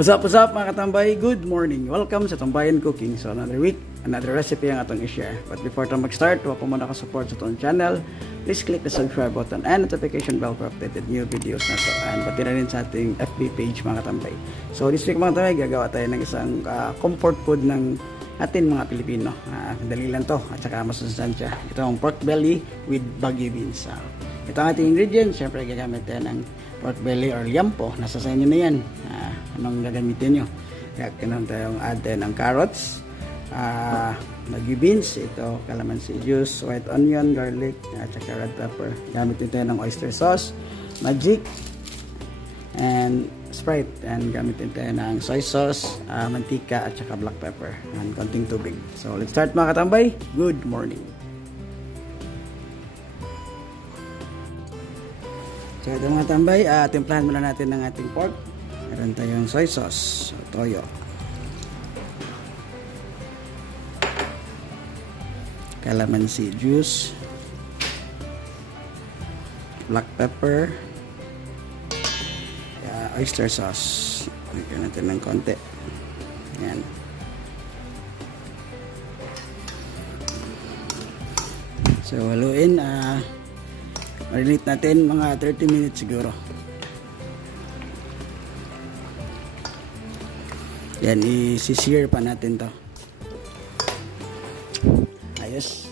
What's up mga katambay? Good morning! Welcome sa Tambayan Cooking. So another week, another recipe ang atong i-share. But before tayo mag-start, huwag po muna ka-support sa itong channel. Please click the subscribe button and notification bell for updated new videos na to. And pati na rin sa ating FB page mga katambay. So this week mga katambay, gagawa tayo ng isang comfort food ng atin mga Pilipino. Dali lang to at saka masustansya. Ito ang pork belly with Baguio beans. Ito ang ating ingredients. Siyempre gagamit tayo ng pork belly or liampo. Nasa sa inyo na yan. Anong gagamitin nyo? Kaya kailangan tayong add tayo ng carrots, Baguio beans, ito calamansi juice, white onion, garlic, at saka red pepper. Gamitin tayo ng oyster sauce, magic, and Sprite. And gamitin tayo ng soy sauce, mantika, at saka black pepper, and konting tubig. So let's start mga katambay. Good morning! So ito mga tambay, timplahan muna natin ng ating pork. Meron tayong soy sauce, toyo, calamansi juice, black pepper, oyster sauce. Lagyan natin ng konti. Yan. So haluin, marinate natin mga 30 minutes siguro. Yan, i-sear pa natin to. Ayos.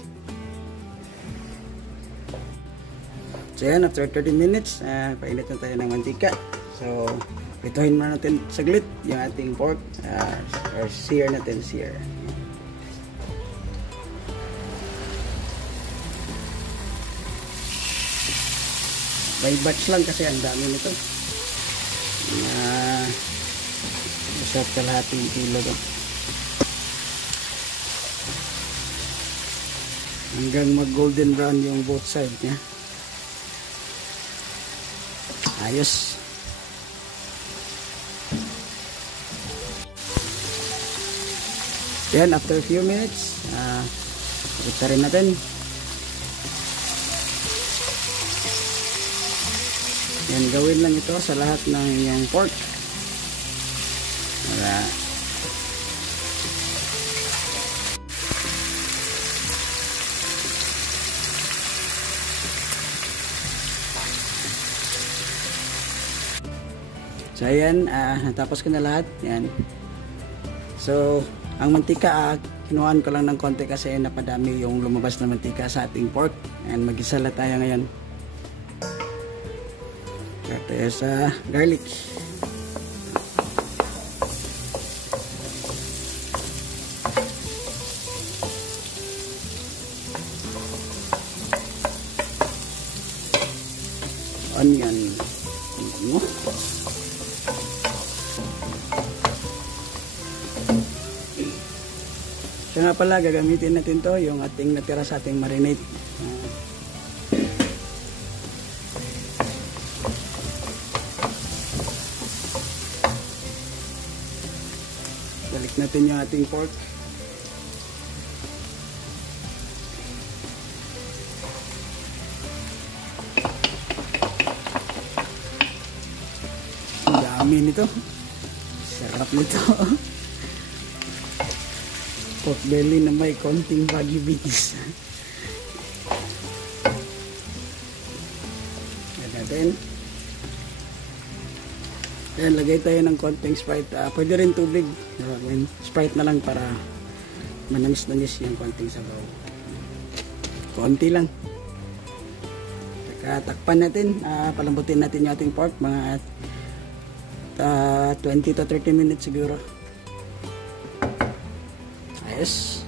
So yan, after 30 minutes, painit na tayo ng mantika. So, pituhin muna natin saglit yung ating pork, or sear natin, sear. By batch lang kasi ang dami nito. Isa kalahating kilo to. Hanggang mag golden brown yung both side niya. Ayos. Then after a few minutes, ito rin natin. Yan, gawin lang ito sa lahat ng yung pork. Wala. So ayan, natapos ko na lahat. Yan. So ang mantika, kinuhaan ko lang ng konti kasi napadami yung lumabas na mantika sa ating pork. And mag-isala tayo ngayon. Kaya tayo sa garlic. Onion. So nga pala, gagamitin natin to yung ating natira sa ating marinade. Balik natin yung ating pork. Dami nito. Sarap nito. Pork belly na may konting Baguio beans. Yan natin. Ayan, lagay tayo ng konting Sprite. Pwede rin tubig. Sprite na lang para manamis-namis yung konting sabaw. Konti lang. Saka takpan natin. Palambutin natin yung ating pork. Mga 20 to 30 minutes siguro. Ayos.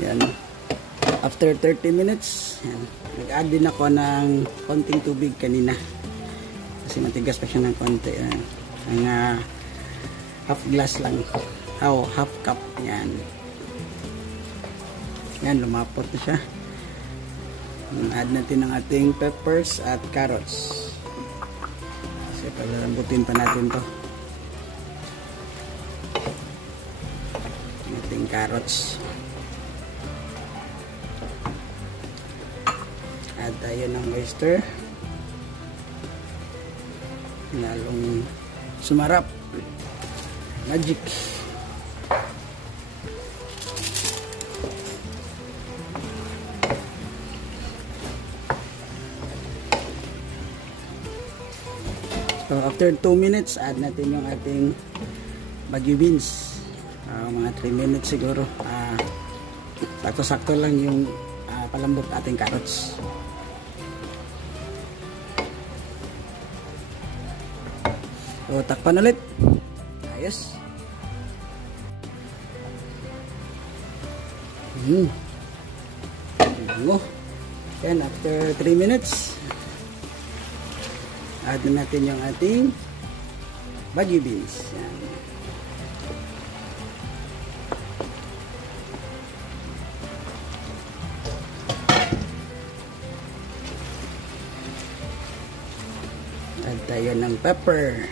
Yan. After 30 minutes, nag-add din ako ng konting tubig kanina. Kasi matigas pa siya ng konti. Ang half glass lang. Half cup. Yan. Yan, lumapot na siya. Add natin ang ating peppers at carrots. Kasi palalambutin pa natin to. Ating carrots. Add tayo ng oyster. Lalong sumarap. Magic. So after 2 minutes, add natin yung ating Baguio beans. Mga 3 minutes siguro. Sakto-sakto lang yung palambot ating carrots. So takpan ulit. Ayos. Bango. Then after 3 minutes, add na natin yung ating Baguio beans. Yan. Add tayo ng pepper.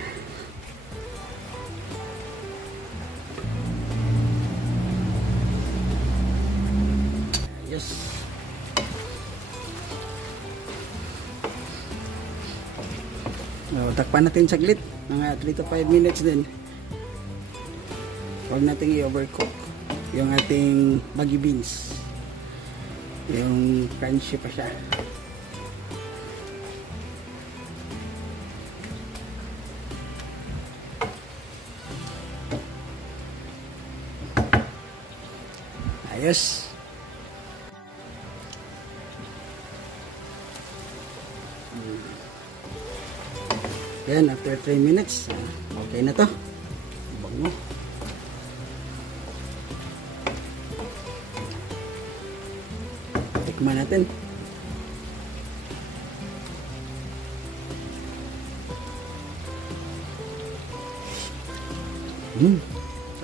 Yes. So, takpan natin saglit, mga 3 to 5 minutes din. Huwag natin i-overcook yung ating Baguio beans. Yung crunchy pa siya. Ayos. Yan, after 3 minutes, okay na to. Bango. Tikman natin.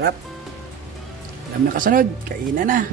Sarap. Alam na kasunod, kainan na.